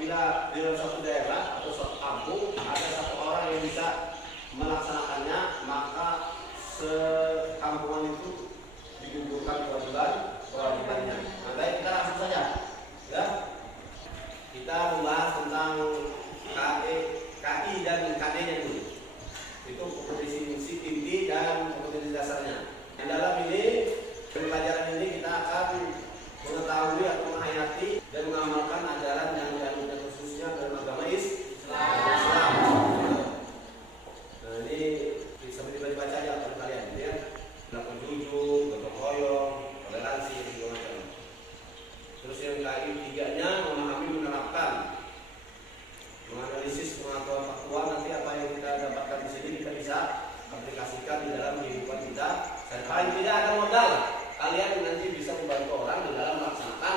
apabila di dalam suatu daerah atau suatu kampung ada satu orang yang bisa melaksanakannya, maka sekampungan itu digugurkan kewajibannya. Nah, baik, kita langsung saja. Ya, kita membahas tentang KI dan KD-nya dulu. Itu kompetensi inti dan kompetensi dasarnya. Yang dalam ini, pelajaran ini kita akan mengetahui atau menghayati dan mengamalkan ajaran yang dianutkan khususnya dalam agama Islam. Nah, ini bisa dibaca aja oleh kalian, ya. Berlaku jujur, gotong royong, toleransi, dan segala macam. Terus yang KI-3-nya memahami, menerapkan, menganalisis pengetahuan faktual. Nanti apa yang kita dapatkan di sini kita bisa aplikasikan di dalam kehidupan kita. Dan paling tidak ada modal, kalian nanti bisa membantu orang di dalam melaksanakan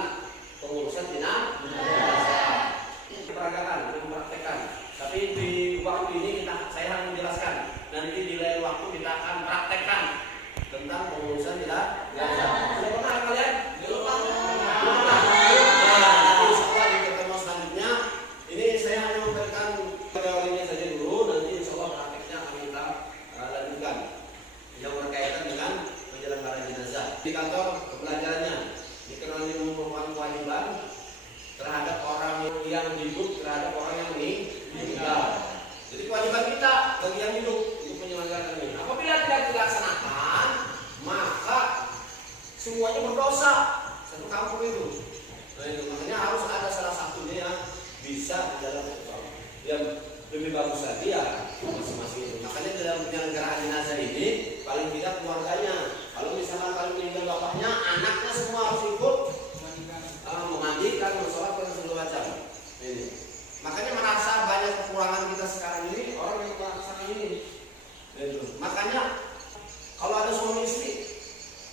pengurusan jenazah. Diperagakan, mempraktekkan. Tapi di waktu ini saya hanya menjelaskan. Nanti di lain waktu kita akan praktekkan tentang pengurusan jenazah. Sudah pernah kalian? Belum pernah. Nanti setelah di pertemuan selanjutnya, ini saya hanya memberikan teorinya saja dulu. Nanti insya Allah prakteknya akan kita lanjutkan yang berkaitan dengan penyelenggaraan jenazah. Di kantor pembelajarannya dikenali merupakan kewajiban terhadap orang yang hidup, terhadap orang yang meninggal. Jadi kewajiban kita bagi yang hidup untuk menyelenggarakan ini. Apabila tidak dilaksanakan, maka semuanya berdosa satu kampung itu. Nah, itu makanya harus ada salah satunya yang bisa di dalam yang lebih bagus lagi ya masing-masing itu. Makanya dalam penyelenggaraan jenazah ini paling tidak keluarganya. Kalau misalnya kalau meninggal bapaknya, anaknya semua harus ikut memandikan, mensolatkan segala macam. Ini. Makanya merasa banyak kekurangan kita sekarang ini orang yang melaksanakan ini. Itu. Makanya kalau ada suami istri,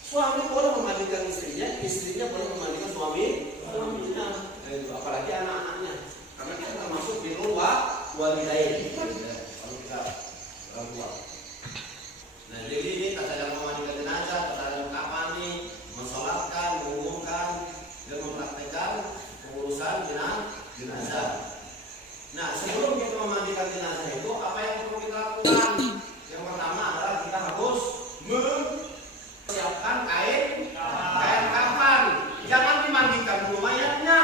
suami boleh memandikan istrinya, istrinya boleh memandikan suaminya. Itu. Apalagi anak-anaknya. Karena kita termasuk di rumah walidain. Kalau kita orang tua. Nah, jadi ini kata dalam memandikan jenazah, kata dalam kapani, mensolatkan, mengumumkan, dan mempraktekkan pengurusan jenazah. Nah, sebelum kita memandikan jenazah itu, apa yang perlu kita lakukan? Yang pertama adalah kita harus mempersiapkan kain kafan. Jangan dimandikan dulu mayatnya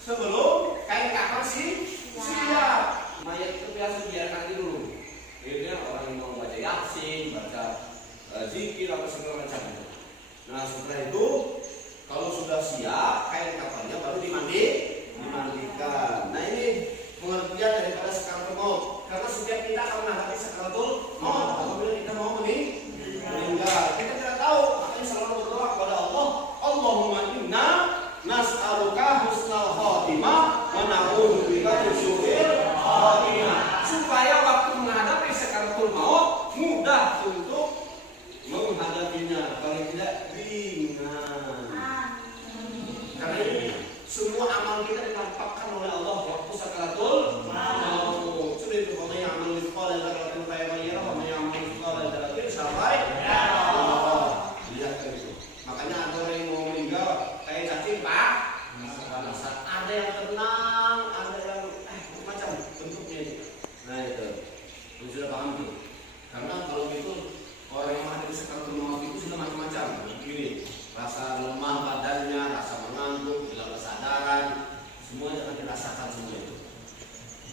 sebelum kain kafan siap. Mayat itu biasa biarkan dulu. Akhirnya orang yang mau baca yasin, baca zikir atau segala macam. Nah, setelah itu kalau sudah siap kain kafannya baru dimandikan. Nah, ini pengertian daripada sakaratul maut. Karena setiap kita akan menghadapi sakaratul maut apabila kita mau meninggal. Kita tidak tahu, makanya selalu berdoa kepada Allah, Allahumma inna nas'aluka husnal khatimah wa na'udzubika min syu'il khatimah. Supaya waktu menghadapi sakaratul maut mudah untuk menghadapinya, paling tidak ringan. Karena ini semua amal kita ditampakkan oleh Allah waktu sakaratul maut. Sudah itu kalau yang amal mithqal dzarratin khairan wa man ya'mal mithqal dzarratin syarran yarah. Lihat kan itu. Makanya ada orang yang mau meninggal kayak cacing pak, ada yang tenang, ada yang macam bentuknya itu. Nah itu, sudah paham tuh. Karena kalau gitu orang yang ada di sakaratul maut itu sudah macam-macam. Begini, rasa lemah badannya, rasa mengantuk, hilang kesadaran, semuanya akan dirasakan semua itu.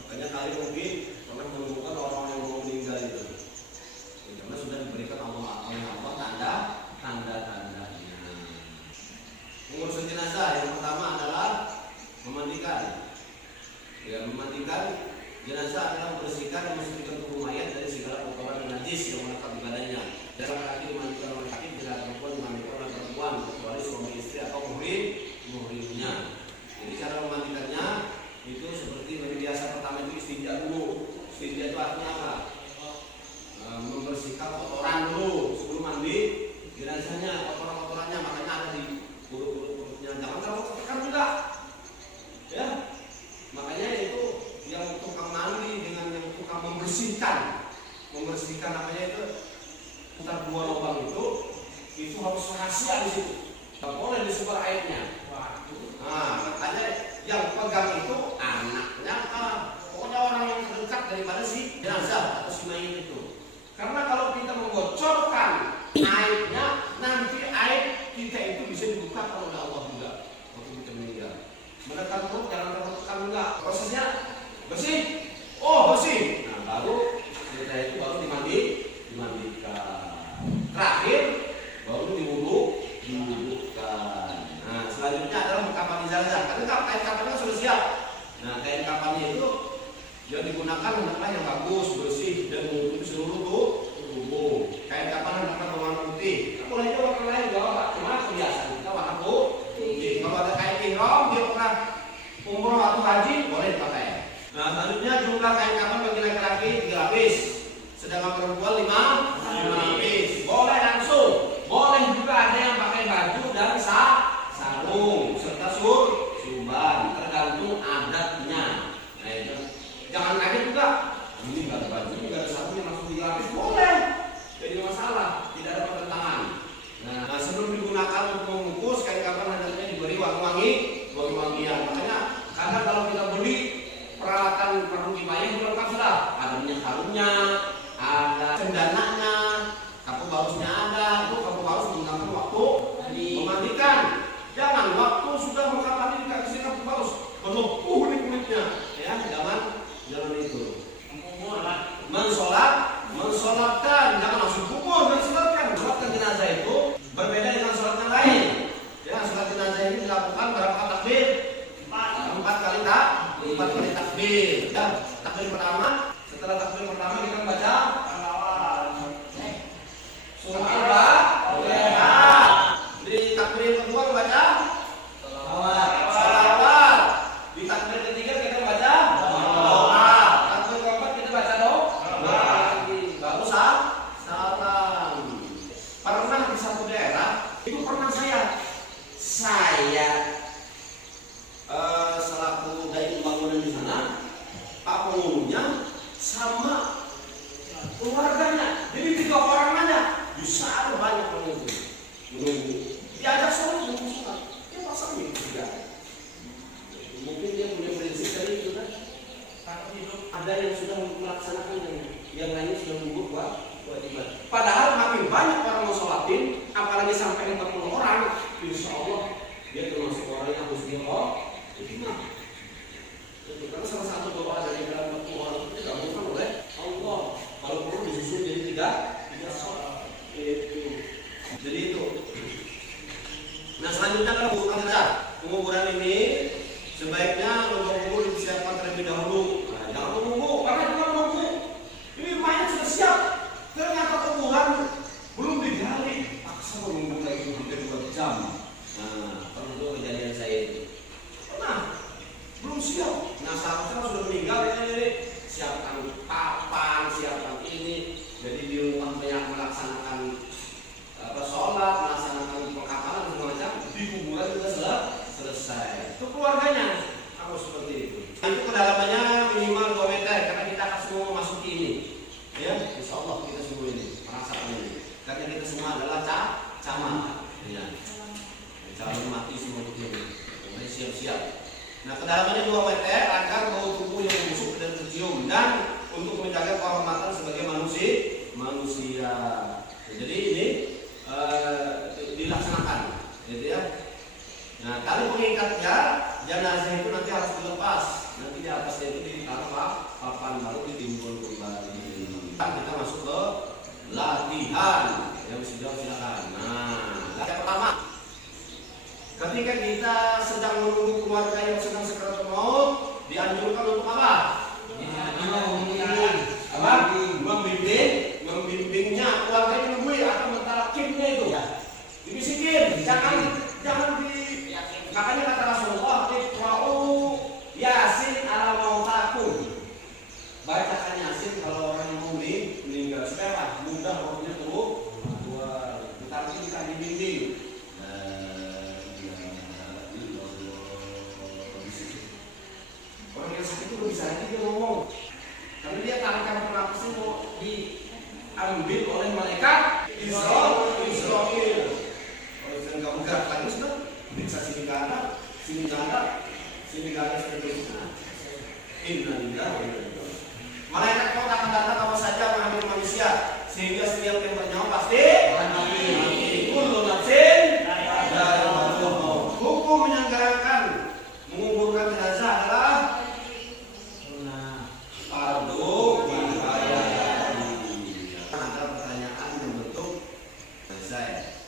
Makanya kali mungkin pernah menemukan orang yang mau meninggal itu. Karena sudah diberikan Allah tanda-tandanya. Pengurusan jenazah yang pertama adalah memandikan. Ya, memandikan jenazah adalah membersihkan dan mensucikan tubuh mayat dari segala kotoran dan najis yang melekat di badannya. Jangan lagi dimandikan oleh laki, tidak perempuan dimandikan oleh perempuan kecuali suami istri atau muhrimnya. Jadi cara memandikannya itu seperti biasa. Pertama itu istinja dulu. Istinja itu artinya apa? Membersihkan kotoran dulu sebelum mandi jenazahnya, kotoran-kotorannya. Makanya ada di urut-urutnya. Jangan terlalu tekan juga. Ya, makanya itu yang tukang mandi dengan yang tukang membersihkan namanya itu putar dua lubang itu harus rahasia di situ. Tidak boleh disebar airnya. Nah, makanya yang pegang itu anak daripada si jenazah atau si mayit itu. Karena kalau kita membocorkan aibnya, nanti aib kita itu bisa dibukakan oleh Allah juga waktu kita meninggal. Maka takut, jangan takutkan enggak. Prosesnya bersih, oh bersih. Nah baru kita itu baru dimandikan. Terakhir baru diwudukan. Nah selanjutnya adalah kapan jenazah. Karena kain kapannya sudah siap. Nah kain kapannya itu yang digunakan hendaklah yang bagus, bersih dan menutupi seluruh tubuh. Kain kapan hendaklah berwarna putih. Boleh juga warna lain juga, cuma kebiasaan kita warna putih. Kalau ada kain ihram, dia pernah umroh atau haji, boleh dipakai. Nah selanjutnya jumlah kain kapan bagi laki-laki 3 lapis, sedangkan perempuan 5 lapis. Boleh langsung, boleh juga ada yang pakai baju dan sarung serta surban, tergantung adatnya. Nah itu jangan kaget juga. Ini nggak ada baju, nggak ada sarungnya langsung dilapis, boleh. Jadi masalah, tidak ada pertentangan. Nah sebelum digunakan untuk membungkus kain kapan hendaknya diberi wangi-wangian. Makanya kadang kalau kita beli peralatan perlu kipayah itu lengkap sudah. Ada minyak harumnya, ada cendananya, kapu bausnya ada. Itu kapu baus menggunakan waktu memandikan. Jangan waktu sudah mengkapan dikasih kapu baus, penuh kulit-kulitnya, ya jangan itu. Mensolatkan, jangan langsung kubur dan solatkan. Solatkan jenazah itu berbeda dengan solat yang lain. Ya, solat jenazah ini dilakukan berapa kali takbir? 4 kali takbir. Ya, takbir pertama. Setelah takbir pertama kita baca surah Al-Baqarah. Di takbir kedua baca salawat. Di takbir ketiga kita baca doa. Takbir keempat kita baca doa. Baru salam. Pernah di satu daerah itu pernah saya selaku dai bangunan di sana, Pak penghulunya sama keluarganya, jadi 3 orang aja, bisa ada banyak orang itu menunggu. Diajak sholat mengusulkan, dia pasang itu juga. Mungkin dia punya prinsip dari itu kan. Ada yang sudah melaksanakannya, yang lainnya sudah menunggu kewajiban. Padahal makin banyak orang mau sholatin, apalagi sampai 40 orang, insya Allah dia termasuk orang yang harus dihormati. Karena salah satu doa dari dalam 40 orang itu dikabulkan oleh Allah. Kalau perlu disusun jadi 3 sholat. Jadi itu. Nah selanjutnya kalau penguburan ini sebaiknya lubang kubur disiapkan terlebih dahulu. Nah, jangan menunggu, karena jangan menunggu. Ini mayat sudah siap. Ternyata kuburan belum digali. Paksa menunggu lagi hampir 2 jam. Nah, pernah kejadian saya itu. Pernah. Belum siap. Nah, seharusnya sudah meninggal ini. Siapkan papan, siapkan ini. Jadi di rumah banyak melaksanakan sholat, melaksanakan pengkapalan segala macam. Di kuburan juga selesai. Itu keluarganya harus seperti itu. Itu kedalamannya minimal 2 meter karena kita akan semua memasuki ini. Ya, insya Allah kita semua ini merasakan ini. Karena kita semua adalah camat. Ya. Calon mati semua itu. Mulai siap-siap. Nah, kedalamannya 2 meter agar bau tubuh yang busuk dan tercium dan untuk menjaga kehormatan sebagai manusia. Jadi ini dilaksanakan, gitu ya. Nah, tali pengikatnya jenazah itu nanti harus dilepas. Nanti di atasnya itu ditaruh papan baru ditimbun kembali. Kita masuk ke latihan. Yang sudah silakan. Nah, latihan pertama. Ketika kita sedang menunggu keluarga yang sedang sakaratul maut, dianjurkan untuk apa? Membimbingnya keluarga yang nunggu akan mentalakimnya itu. Dibisikin, jangan di. Makanya kata Rasulullah, "Iqra'u Yasin ala mautakum." Bacakan Yasin kalau orang yang mau meninggal supaya mudah rohnya keluar. Tetapi kita dibimbing. Orang yang sakit itu bisa aja dia ngomong, tapi dia tarikan pernapasan mau Israel.